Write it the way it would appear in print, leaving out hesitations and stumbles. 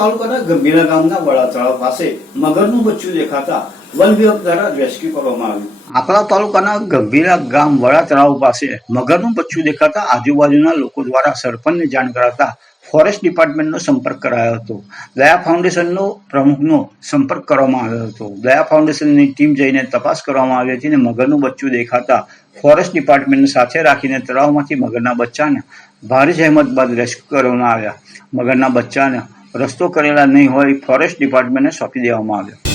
તાલુકાના ગંભીરા ગામના વડા તળાવ પાસે મગરનું બચ્ચું દેખાતા વન વિભાગ દ્વારા રેસ્ક્યુ કરવામાં આવ્યું। આપણા તાલુકાના ગંભીરા ગામ વડા તળાવ પાસે મગરનું બચ્ચું દેખાતા આજુબાજુના લોકો દ્વારા સરપંચને જાણ કરાતા ફોરેસ્ટ ડિપાર્ટમેન્ટનો સંપર્ક કરાયો હતો। દયા ફાઉન્ડેશનનો પ્રમુખનો સંપર્ક કરવામાં આવ્યો હતો। દયા ફાઉન્ડેશનની ટીમ જઈને તપાસ કરવામાં આવી હતી અને મગરનું બચ્ચું દેખાતા ફોરેસ્ટ ડિપાર્ટમેન્ટને સાથે રાખીને તળાવમાંથી મગરના બચ્ચાને ભારે જહેમત બાદ રેસ્ક્યુ કરવામાં આવ્યા। મગરના બચ્ચાને રસ્તો કરેલા નહીં હોય ફોરેસ્ટ ડિપાર્ટમેન્ટને સોંપી દેવામાં આવ્યો।